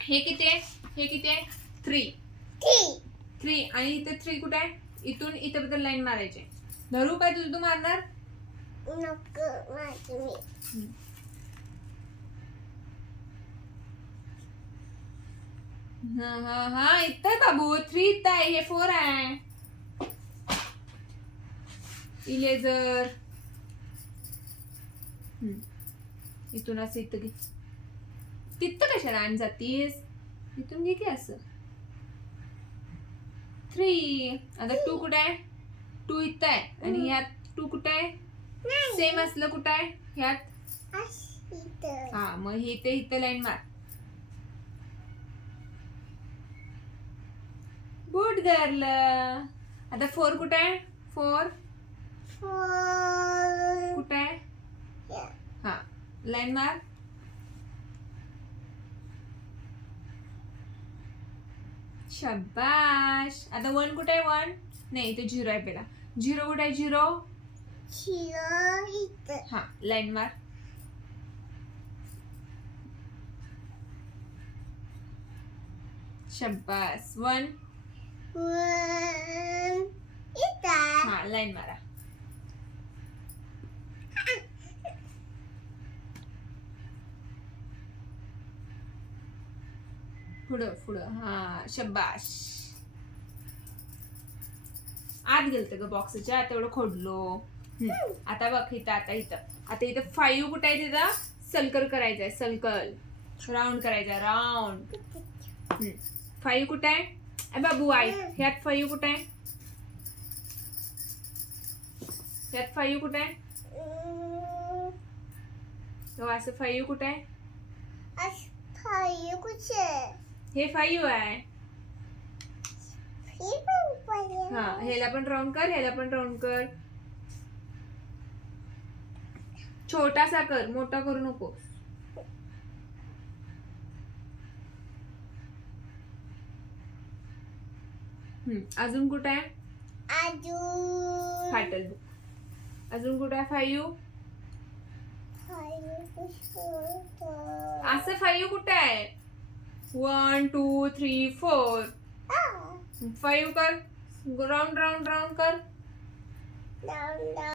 हे किती आहे? हे किती आहे? थ्री थ्री आणि इथे थ्री कुठे आहे? इथून इथे बद्दल लाईन मारायचे. धरू काय तुझं तू मारणार? हा हा हा. इथं बाबू. थ्री इथं आहे. हे फोर आहे. इलेझर इथून असं इथं घे. तिथं कशाला आणि जातीस? इथून घे की असं. थ्री आता टू कुठं आहे? टू इथं आहे. आणि ह्यात टू कुठं आहे? सेम असलं कुठं आहे? ह्यात? हा मग हे ते इथं लाईन मार. गुड गर्ल आता फोर कुठं आहे? फोर फोर कुठं आहे? हा लाईन मार. शबाश. आता वन कुठे आहे वन? नाही इथे झिरो आहे पहिला. झिरो कुठे आहे? झिरो? हा लाईन मार. शबास. वन. वन इथं. हा लाईन मारा. पुढं पुढं. हा शब्बाश. आत गेलत ग बॉक्सच्या तेवढं खोडलो. हम्म. आता बघ इथं आता इथं. आता इथं फाईव्ह कुठे आहे तिथं? सलकल करायचंय सलकल राऊंड करायचा राऊंड फाईव्ह कुठे आहे? बाबू आई ह्यात फाईव्ह कुठे आहे? ह्यात फाईव्ह कुठे आहे? Mm, तो असं फाईव्ह कुठे आहे? असं खाई कुठे हे फाईव्ह आहे. ही ह्याला पण राऊंड कर ह्याला पण राऊंड कर. छोटासा कर मोठा करू नको. अजून कुठं आहे? अजून फाटल बुक अजून कुठं आहे फाईव्ह असं फाईव्ह कुठं आहे? One two three four five कर राऊंड राऊंड राऊंड कर डाऊन डाऊन